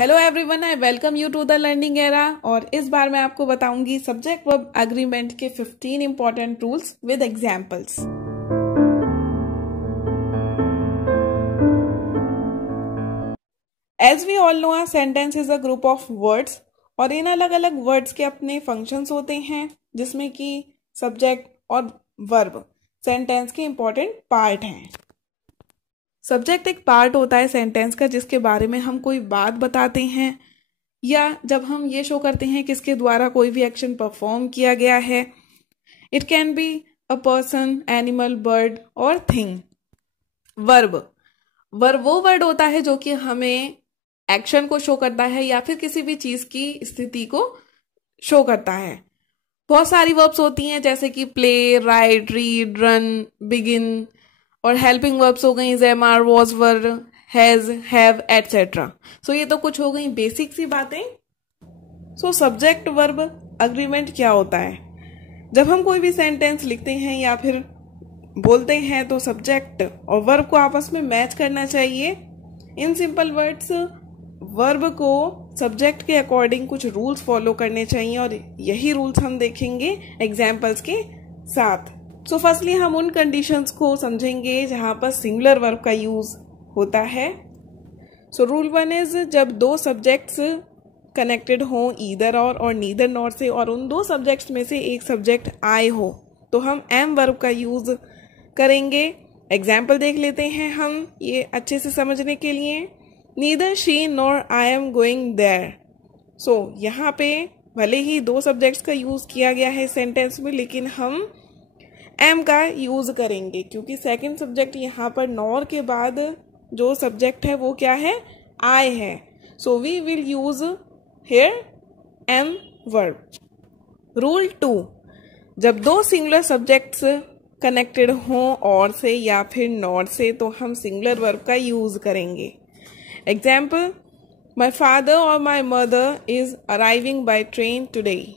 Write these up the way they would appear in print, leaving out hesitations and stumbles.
Hello everyone, I welcome you to the learning era. और इस बार मैं आपको बताऊंगी सब्जेक्ट वर्ब एग्रीमेंट के 15 important rules with examples. As we all know, a sentence is a group of words और इन अलग अलग वर्ड्स के अपने फंक्शंस होते हैं, जिसमें कि सब्जेक्ट और वर्ब सेंटेंस के इंपॉर्टेंट पार्ट हैं। सब्जेक्ट एक पार्ट होता है सेंटेंस का, जिसके बारे में हम कोई बात बताते हैं या जब हम ये शो करते हैं कि इसके द्वारा कोई भी एक्शन परफॉर्म किया गया है। It can be a person, animal, bird और थिंग। वर्ब वो वर्ड होता है जो कि हमें एक्शन को शो करता है या फिर किसी भी चीज की स्थिति को शो करता है। बहुत सारी वर्ब्स होती हैं, जैसे कि play, write, read, run, begin, और हेल्पिंग वर्ब्स हो गई am are, was, were, has, have, etcetera. So ये तो कुछ हो गई बेसिक सी बातें। सो सब्जेक्ट वर्ब अग्रीमेंट क्या होता है? जब हम कोई भी सेंटेंस लिखते हैं या फिर बोलते हैं तो सब्जेक्ट और वर्ब को आपस में मैच करना चाहिए। इन सिंपल वर्ड्स, वर्ब को सब्जेक्ट के अकॉर्डिंग कुछ रूल्स फॉलो करने चाहिए और यही रूल्स हम देखेंगे एग्जाम्पल्स के साथ। सो फर्स्टली हम उन कंडीशंस को समझेंगे जहां पर सिंगुलर वर्ब का यूज होता है। सो रूल 1 इज, जब दो सब्जेक्ट्स कनेक्टेड हो ईदर और नीदर नॉर से, और उन दो सब्जेक्ट्स में से एक सब्जेक्ट आई हो, तो हम एम वर्ब का यूज करेंगे। एग्जाम्पल देख लेते हैं हम ये अच्छे से समझने के लिए। Neither she nor I am going there. So यहाँ पे भले ही दो सब्जेक्ट्स का यूज किया गया है सेंटेंस में, लेकिन हम एम का यूज करेंगे क्योंकि सेकंड सब्जेक्ट यहाँ पर नॉर के बाद जो सब्जेक्ट है वो क्या है? आई है। So we will use here am verb. Rule 2, जब दो सिंगुलर सब्जेक्ट्स कनेक्टेड हों और से या फिर नॉर से, तो हम सिंगुलर वर्ब का यूज करेंगे। एग्जाम्पल, माई फादर और my mother is arriving by train today.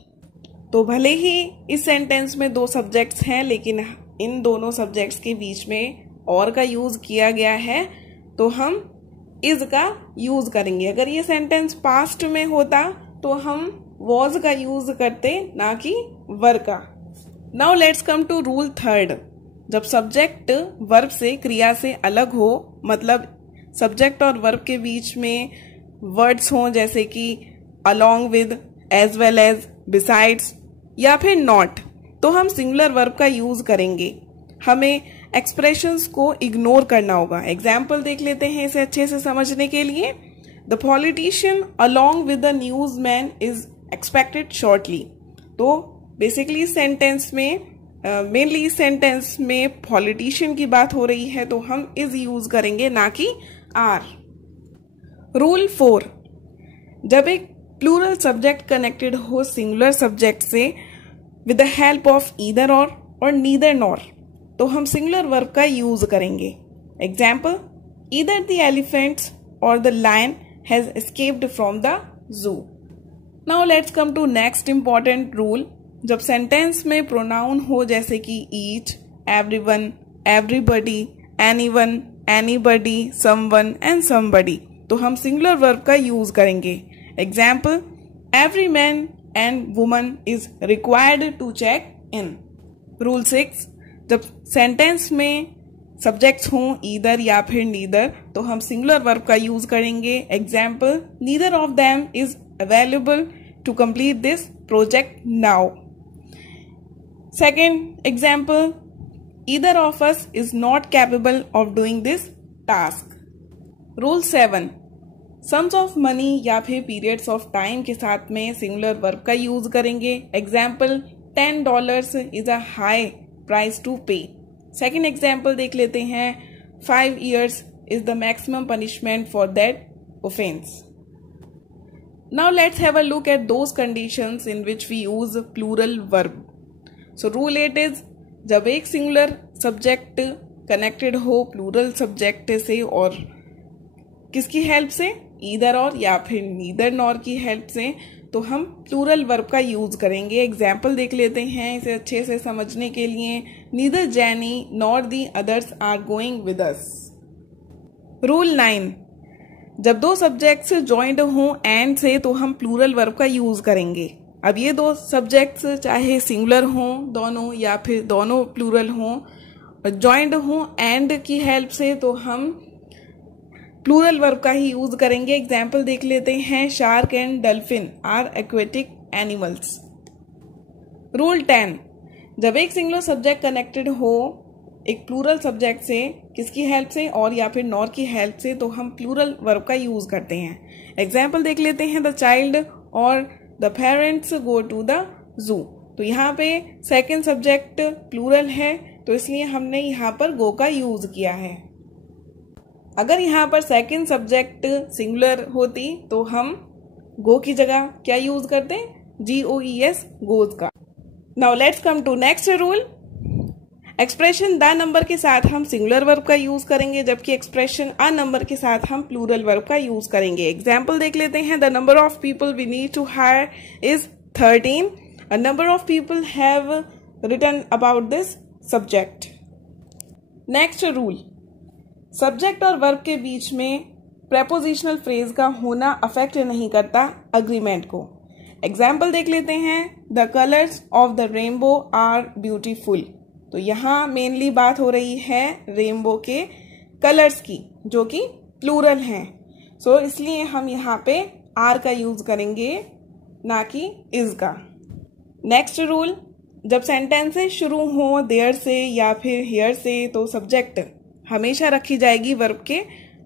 तो भले ही इस सेंटेंस में दो सब्जेक्ट्स हैं, लेकिन इन दोनों सब्जेक्ट्स के बीच में और का यूज किया गया है, तो हम इज का यूज करेंगे। अगर ये सेंटेंस पास्ट में होता तो हम वॉज का यूज करते, ना कि वर का। Now let's come to rule 3। जब सब्जेक्ट वर्ब से, क्रिया से अलग हो, मतलब सब्जेक्ट और वर्ब के बीच में वर्ड्स हों जैसे कि along with, as well as, besides या फिर नॉट, तो हम सिंगुलर वर्ब का यूज करेंगे। हमें एक्सप्रेशंस को इग्नोर करना होगा। एग्जाम्पल देख लेते हैं इसे अच्छे से समझने के लिए। The politician along with the news man is expected shortly. तो बेसिकली सेंटेंस में मेनली इस सेंटेंस में पॉलिटिशियन की बात हो रही है, तो हम इज यूज करेंगे, ना कि आर। रूल 4, जब एक प्लूरल सब्जेक्ट कनेक्टेड हो सिंगुलर सब्जेक्ट से with the help of either or neither nor, तो हम सिंगुलर वर्ब का यूज करेंगे। Example, either the elephants or the lion has escaped from the zoo. Now let's come to next important rule. जब sentence में pronoun हो जैसे कि each, everyone, everybody, anyone, anybody, someone and somebody, तो हम singular verb का use करेंगे। Example, every man and woman is required to check in. Rule 6, जब सेंटेंस में सब्जेक्ट्स हों ईदर या फिर नीदर, तो हम सिंगुलर वर्ब का यूज करेंगे। Example, neither of them is available to complete this project now. Second example, either of us is not capable of doing this task. Rule 7, sums of money या फिर periods of time के साथ में singular verb का use करेंगे। Example, $10 is a high price to pay. Second example देख लेते हैं, 5 years is the maximum punishment for that offence. Now let's have a look at those conditions in which we use plural verb. So rule 8 is, जब एक singular subject connected हो plural subject से और किसकी help से? Either और या फिर नीदर नॉर की हेल्प से, तो हम प्लूरल वर्ब का यूज करेंगे। एग्जाम्पल देख लेते हैं इसे अच्छे से समझने के लिए। Neither Jenny nor the others are going with us. Rule 9, जब दो सब्जेक्ट्स जॉइंड हों एंड से तो हम प्लूरल वर्ब का यूज करेंगे। अब ये दो सब्जेक्ट्स चाहे सिंगुलर हों दोनों या फिर दोनों प्लूरल हों, जॉइंड हों एंड की हेल्प से तो हम प्लूरल वर्ब का ही यूज करेंगे। एग्जाम्पल देख लेते हैं। Shark and dolphin are aquatic animals. Rule 10, जब एक सिंगुलर सब्जेक्ट कनेक्टेड हो एक प्लूरल सब्जेक्ट से, किसकी हेल्प से और या फिर नॉर की हेल्प से, तो हम प्लूरल वर्ब का यूज करते हैं। एग्जाम्पल देख लेते हैं। The child or the parents go to the zoo. तो यहाँ पे सेकंड सब्जेक्ट प्लूरल है तो इसलिए हमने यहाँ पर गो का यूज किया है। अगर यहाँ पर सेकंड सब्जेक्ट सिंगुलर होती तो हम गो की जगह क्या यूज करते, GOES, गोज का। Now let's come to next rule. Expression the number के साथ हम सिंगुलर वर्ब का यूज करेंगे, जबकि एक्सप्रेशन अ नंबर के साथ हम प्लूरल वर्ब का यूज करेंगे। एग्जाम्पल देख लेते हैं। The number of people we need to hire is 13। A number of people have written about this subject. Next rule, subject और वर्ब के बीच में प्रेपोजिशनल फ्रेज का होना अफेक्ट नहीं करता अग्रीमेंट को। एग्जाम्पल देख लेते हैं। The colours of the rainbow are beautiful. तो यहाँ मेनली बात हो रही है रेनबो के कलर्स की, जो कि प्लूरल हैं। सो इसलिए हम यहाँ पे आर का यूज करेंगे, ना कि इज का। नेक्स्ट रूल, जब सेंटेंसेस शुरू हो देयर से या फिर हियर से तो सब्जेक्ट हमेशा रखी जाएगी वर्ब के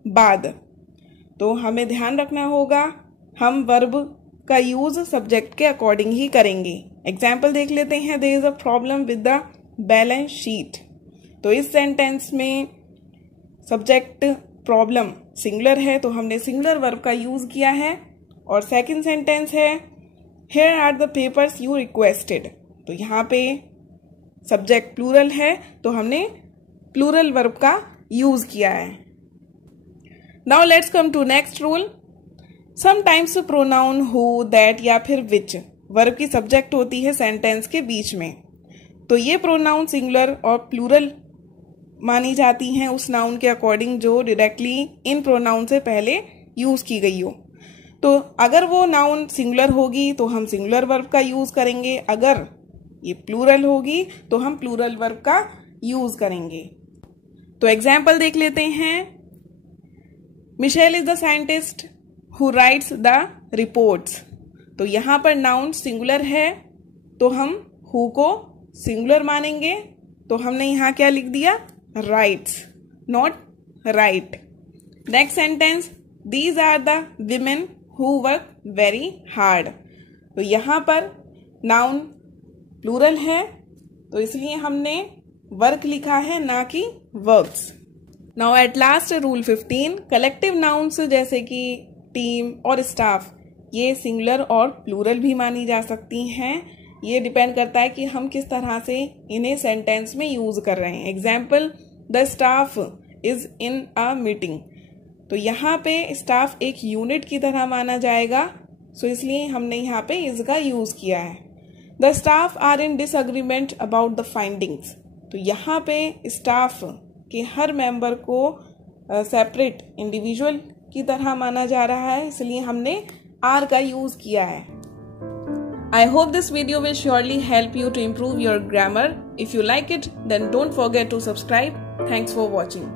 बाद। तो हमें ध्यान रखना होगा हम वर्ब का यूज सब्जेक्ट के अकॉर्डिंग ही करेंगे। एग्जाम्पल देख लेते हैं। There is a problem with the balance sheet. तो इस सेंटेंस में सब्जेक्ट प्रॉब्लम सिंगुलर है तो हमने सिंगुलर वर्ब का यूज किया है। और सेकंड सेंटेंस है here are the papers you requested. तो यहाँ पे सब्जेक्ट प्लूरल है तो हमने प्लूरल वर्ब का यूज किया है। Now let's come to next rule. Sometimes pronoun who, that या फिर विच वर्ब की सब्जेक्ट होती है सेंटेंस के बीच में। तो ये प्रोनाउन सिंगुलर और प्लूरल मानी जाती हैं उस नाउन के अकॉर्डिंग जो डायरेक्टली इन प्रोनाउन से पहले यूज की गई हो। तो अगर वो नाउन सिंगुलर होगी तो हम सिंगुलर वर्ब का यूज करेंगे, अगर ये प्लूरल होगी तो हम प्लूरल वर्ब का यूज करेंगे। तो एग्जाम्पल देख लेते हैं। Michelle is the scientist who writes the reports. तो यहाँ पर नाउन सिंगुलर है तो हम हु को सिंगुलर मानेंगे, तो हमने यहाँ क्या लिख दिया, writes, not right. Next sentence, these are the women who work very hard. तो यहाँ पर नाउन प्लूरल है तो इसलिए हमने वर्क लिखा है, ना कि works. Now at last rule 15, collective nouns जैसे कि टीम और स्टाफ ये सिंगुलर और प्लूरल भी मानी जा सकती हैं। ये डिपेंड करता है कि हम किस तरह से इन्हें सेंटेंस में यूज कर रहे हैं। Example, the staff is in a meeting. तो यहाँ पे स्टाफ एक यूनिट की तरह माना जाएगा, सो इसलिए हमने यहाँ पे इज का यूज किया है। The staff are in disagreement about the findings. तो यहाँ पे स्टाफ के हर मेंबर को सेपरेट इंडिविजुअल की तरह माना जा रहा है, इसलिए हमने आर का यूज किया है। I hope this video will surely help you to improve your grammar. If you like it, then don't forget to subscribe. Thanks for watching.